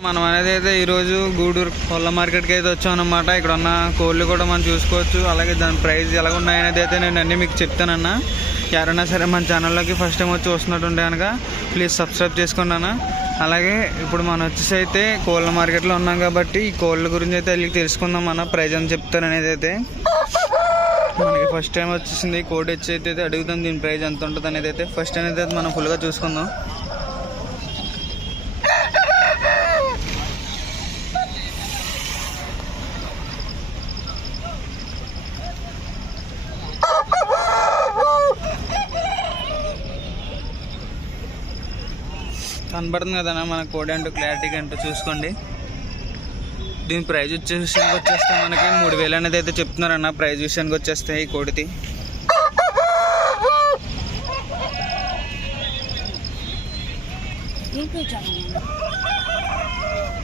మనం అనేది అయితే ఈరోజు గూడూరు కోళ్ళ మార్కెట్కి అయితే వచ్చాం అనమాట ఇక్కడ ఉన్న కోళ్ళు కూడా మనం చూసుకోవచ్చు. అలాగే దాని ప్రైస్ ఎలా ఉన్నాయనేది అయితే నేను అన్నీ మీకు చెప్తానన్న. ఎవరైనా సరే మన ఛానల్లోకి ఫస్ట్ టైం వచ్చి వస్తున్నట్టుంటే కనుక ప్లీజ్ సబ్స్క్రైబ్ చేసుకోండి అన్న. అలాగే ఇప్పుడు మనం వచ్చేసి అయితే కోళ్ళ మార్కెట్లో ఉన్నాం కాబట్టి ఈ కోళ్ళ గురించి అయితే వెళ్ళి తెలుసుకుందాం అన్న. ప్రైజ్ అని చెప్తాను అనేది అయితే. మనకి ఫస్ట్ టైం వచ్చేసింది. కోడి వచ్చి అయితే అడుగుతాం దీని ప్రైజ్ ఎంత ఉంటుంది అనేది అయితే. ఫస్ట్ అనేది అయితే మనం ఫుల్గా చూసుకుందాం. కనబడుతుంది కదన్నా మన కోడి అంటూ క్లారిటీగా అంటూ చూసుకోండి. దీని ప్రైజ్ వచ్చే విషయానికి వచ్చేస్తే మనకి మూడు వేలు అనేది అయితే చెప్తున్నారన్న ప్రైజ్ విషయానికి వచ్చేస్తే ఈ కోడిది.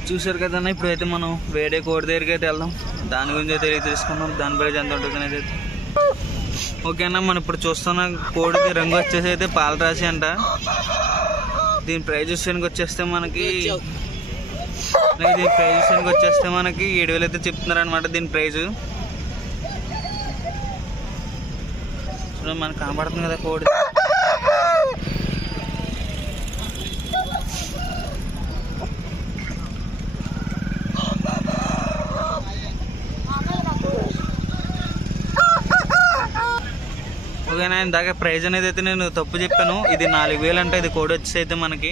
చూసారు కదన్నా ఇప్పుడైతే మనం వేరే కోడి దగ్గరికి అయితే వెళ్దాం. దాని గురించి అయితే తెలుసుకుందాం. దాని ప్రైజ్ ఎంత ఉంటుంది అనేది అయితే ఓకేనా మనం ఇప్పుడు చూస్తున్న కోడిది రంగు వచ్చేసి అయితే పాలరాశి అంట. దీని ప్రైస్ విషయానికి వచ్చేస్తే మనకి దీని ప్రైస్ విషయానికి వచ్చేస్తే మనకి ఏడు వేలు అయితే చెప్తున్నారు అనమాట దీని చూడండి మనకు కనబడుతుంది కదా కోడి. ఓకేనా ఇందాక ప్రైజ్ అనేది అయితే నేను తప్పు చెప్పాను. ఇది నాలుగు వేలు అంటే ఇది కోడి వచ్చేసి అయితే మనకి.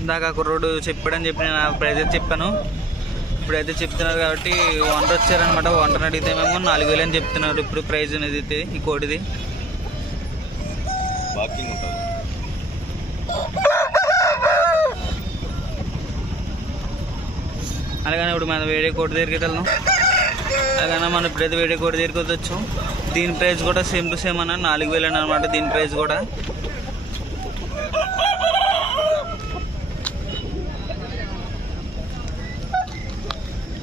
ఇందాక కుర్రోడు చెప్పాడని చెప్పి నేను ప్రైజ్ అయితే చెప్పాను. ఇప్పుడైతే చెప్తున్నారు కాబట్టి వంట వచ్చారనమాట వంటను అడిగితే మేము నాలుగు వేలు అని చెప్తున్నారు. ఇప్పుడు ప్రైజ్ అనేది అయితే ఈ కోడిది. వాకింగ్ ఉంటుంది. అలాగనే ఇప్పుడు మనం వేరే కోడి దగ్గరికి వెళ్దాం. అలాగనే మనం ఇప్పుడైతే వేరే కూడా దగ్గరికి వచ్చాం. దీని ప్రైస్ కూడా సేమ్ టు సేమ్ అన్న నాలుగు వేలు అనమాట దీని ప్రైస్ కూడా.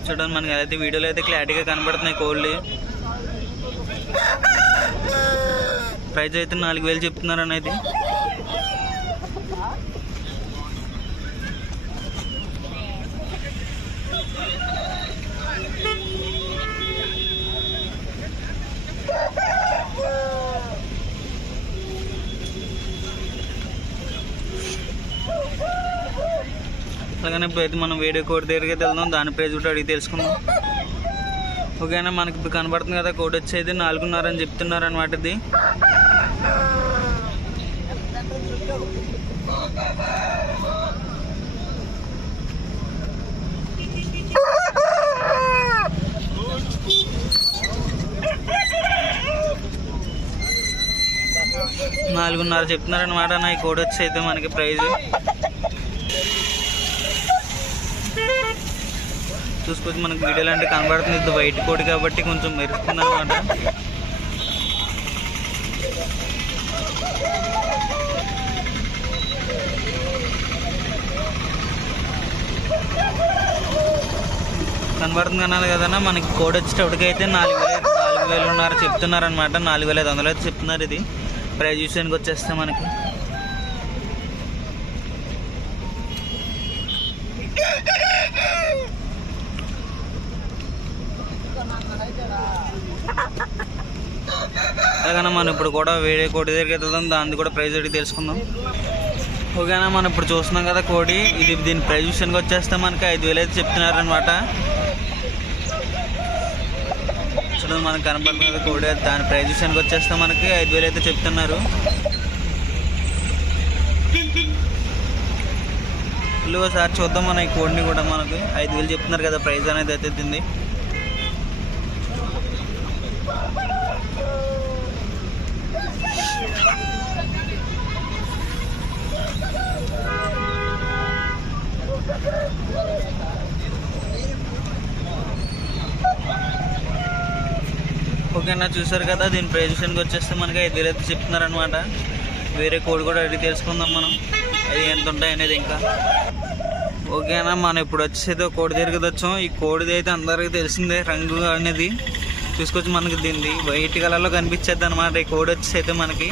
చూడండి మనకి అయితే వీడియోలో అయితే క్లారిటీగా కనబడుతున్నాయి కోళ్ళు ప్రైస్ అయితే నాలుగు వేలు చెప్తున్నారని అయితే అలాగనే ఇప్పుడు అయితే మనం వేరే కోడి దగ్గరికి వెళ్దాం. దాని ప్రైజ్ కూడా అడిగి తెలుసుకుందాం. ఓకేనా మనకి ఇప్పుడు కనబడుతుంది కదా కోడి వచ్చేది నాలుగున్నర అని చెప్తున్నారు అనమాట ఇది. నాలుగున్నర చెప్తున్నారు అనమాట నా ఈ కోడి వచ్చి అయితే మనకి ప్రైజ్. చూసుకోవచ్చు మనకి వీడియో అంటే కనబడుతుంది. ఇది వైట్ కోడ్ కాబట్టి కొంచెం మెరుస్తుంది అనమాట కనబడుతుంది అన్నారు కదన్నా మనకి కోడ్ వచ్చేటప్పటికైతే నాలుగు వేలు నాలుగు వేలున్నర చెప్తున్నారు అనమాట నాలుగు వేల ఐదు వందలు అయితే చెప్తున్నారు ఇది. ప్రైజ్ విషయానికి వచ్చేస్తే మనకి. అలాగనే మనం ఇప్పుడు కూడా వేరే కోడి దగ్గరికి వెళ్దాం. దాన్ని కూడా ప్రైజ్ అడిగి తెలుసుకుందాం. ఓకేనా మనం ఇప్పుడు చూస్తున్నాం కదా కోడి ఇది దీని ప్రైజ్ విషయానికి వచ్చేస్తే మనకి ఐదు వేలు అయితే చెప్తున్నారు అనమాట చూడండి మనకు కనపడుతుంది కోడి దాని ప్రైజ్ విషయానికి వచ్చేస్తే మనకి ఐదు వేలు అయితే చెప్తున్నారు. ఫుల్ ఒకసారి చూద్దాం మన ఈ కోడిని కూడా మనకి ఐదు వేలు చెప్తున్నారు కదా ప్రైస్ అనేది అయితే తింది ఓకేనా చూసారు కదా దీని ప్రైస్ విషయానికి వచ్చేస్తే మనకి ఐదు వేలు అయితే వేరే కోడి కూడా అడిగి తెలుసుకుందాం మనం. అది ఎంత ఉంటాయి అనేది ఇంకా. ఓకేనా మనం ఇప్పుడు వచ్చేది కోడి దగ్గరికి వచ్చాం. ఈ కోడిది అయితే అందరికీ తెలిసిందే రంగు అనేది. చూసుకొచ్చి మనకి దీన్ని వైట్ కలర్లో కనిపించేది అనమాట ఈ కోడ్ వచ్చేసి అయితే మనకి.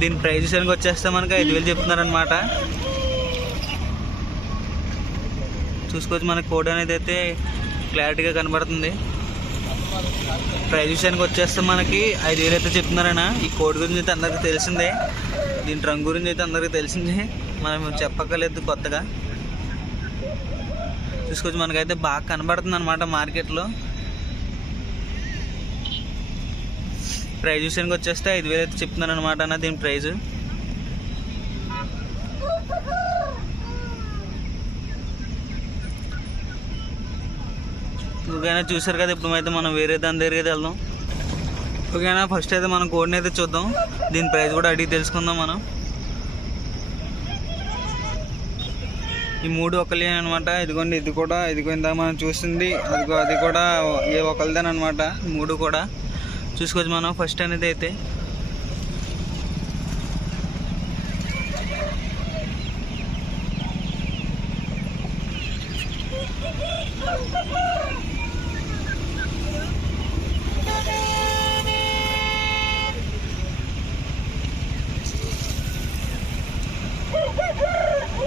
దీని ప్రైస్ విషయానికి వచ్చేస్తే మనకి ఐదు వేలు చెప్తున్నారనమాట చూసుకోవచ్చు మనకి కోడ్ అనేది అయితే క్లారిటీగా కనబడుతుంది. ప్రైజ్ విషయానికి వచ్చేస్తే మనకి ఐదు వేలు అయితే చెప్తున్నారన్న. ఈ కోడ్ గురించి అయితే అందరికీ తెలిసిందే. దీని రంగు గురించి అయితే అందరికీ తెలిసిందే. మనం చెప్పక్కర్లేదు కొత్తగా. చూసుకోవచ్చు మనకైతే బాగా కనబడుతుంది అనమాట మార్కెట్లో. ప్రైజ్ విషయానికి వచ్చేస్తే ఐదు వేలు అయితే చెప్తున్నాను అనమాట అన్న దీని ప్రైజ్. ఓకేనా చూసారు కదా ఇప్పుడు అయితే మనం వేరే దాని దగ్గరికి వెళ్దాం. ఓకేనా ఫస్ట్ అయితే మనం కోడ్ని అయితే చూద్దాం. దీని ప్రైస్ కూడా అడిగి తెలుసుకుందాం మనం. ఈ మూడు ఒకళ్ళే అనమాట ఇదిగోండి ఇది కూడా ఇదిగో మనం చూసింది అదిగో అది కూడా ఏ ఒకళ్ళదేనమాట మూడు కూడా. చూసుకోవచ్చు మనం ఫస్ట్ అనేది అయితే.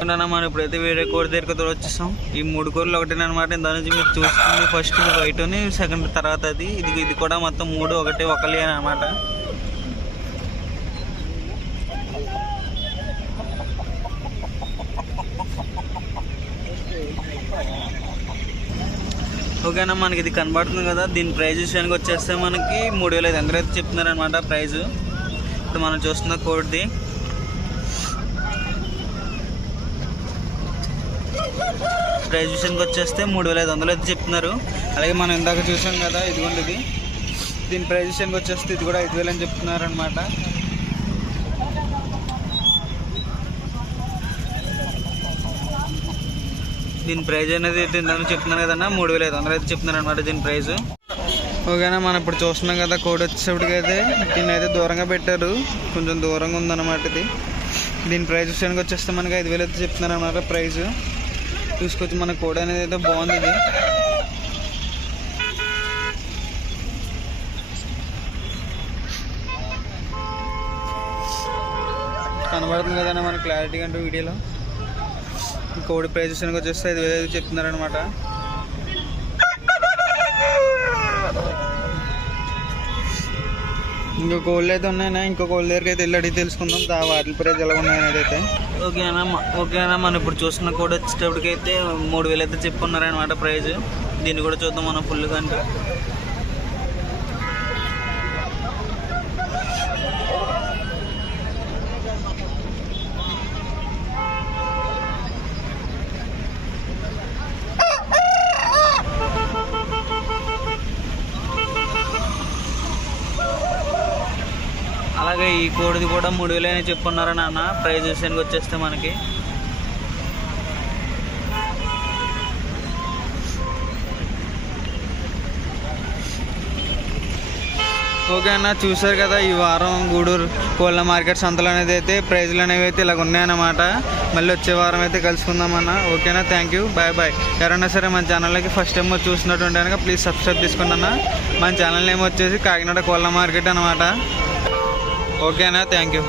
అనుకుంటున్నా మనం? ఇప్పుడైతే వేరే కోడి దగ్గరికి వచ్చేసాం. ఈ మూడు కూరలు ఒకటే అనమాట దాని నుంచి మీరు చూసుకుంది ఫస్ట్ ఇది వైట్ని సెకండ్ తర్వాత అది. ఇది ఇది కూడా మొత్తం మూడు ఒకటి ఒకలే అనమాట ఓకేనా మనకి ఇది కనబడుతుంది కదా. దీని ప్రైస్ విషయానికి వచ్చేస్తే మనకి మూడు వేల ఐదు వందలు అయితే చెప్తున్నారనమాట ప్రైజు. ఇప్పుడు మనం చూస్తున్న కోడ్ది ప్రైస్ విషయానికి వచ్చేస్తే మూడు వేల ఐదు వందలు అయితే చెప్తున్నారు. అలాగే మనం ఇందాక చూసాం కదా ఇదిగోండి ఇది. దీని ప్రైస్ విషయానికి వచ్చేస్తే ఇది కూడా ఐదు వేలు అని చెప్తున్నారు అనమాట దీని ప్రైజ్ అనేది ఇందాక చెప్తున్నాను కదన్నా మూడు వేల ఐదు వందలు అయితే చెప్తున్నారు అనమాట దీని ప్రైజ్ ఓకేనా మనం ఇప్పుడు చూస్తున్నాం కదా కోడ్ వచ్చేటప్పటికి అయితే దీన్ని అయితే దూరంగా పెట్టారు. కొంచెం దూరంగా ఉందన్నమాట ఇది. దీని ప్రైస్ విషయానికి వచ్చేస్తే మనకి ఐదు వేలు అయితే చెప్తున్నారు అనమాట ప్రైజు చూసుకోవచ్చు మన కోడ అనేది అయితే బాగుంది ఇది. కనబడుతుంది కదండి మన క్లారిటీ అంటే వీడియోలో. ఈ కోడి ప్రైస్ వచ్చేస్తే ఐదు వేలు అయితే చెప్తున్నారనమాట ఇంకా కోళ్ళు అయితే ఉన్నాయన్నా ఇంకో కోళ్ళ దగ్గరికి అయితే వెళ్ళి అడిగి తెలుసుకుందాం. దా వాటి ప్రైజ్ ఎలా ఉన్నాయనేది అయితే ఓకేనా ఓకేనా మనం ఇప్పుడు చూస్తున్న కోడ్ వచ్చేటప్పటికైతే మూడు వేలు అయితే చెప్పుకున్నారనమాట ప్రైజ్. దీన్ని కూడా చూద్దాం మనం ఫుల్ అంటే. అలాగే ఈ కోడిది కూడా మూడు వేలు అని చెప్పున్నారు నాన్న? ప్రైజ్ విషయానికి వచ్చేస్తే మనకి. ఓకే అన్న చూసారు కదా ఈ వారం గూడూరు కోళ్ళ మార్కెట్ సంతలు అనేది అయితే ప్రైజ్లు అనేవి అయితే ఇలాగ ఉన్నాయన్నమాట. మళ్ళీ వచ్చే వారం అయితే కలుసుకుందామన్న ఓకేనా థ్యాంక్ యూ బాయ్ బాయ్ ఎవరైనా సరే మన ఛానల్కి ఫస్ట్ టైం చూసినట్టు ఉంటే కనుక ప్లీజ్ సబ్స్క్రైబ్ తీసుకున్నా మన ఛానల్ నేమ్ వచ్చేసి కాకినాడ కోళ్ళ మార్కెట్ అనమాట ఓకేనా? Thank you.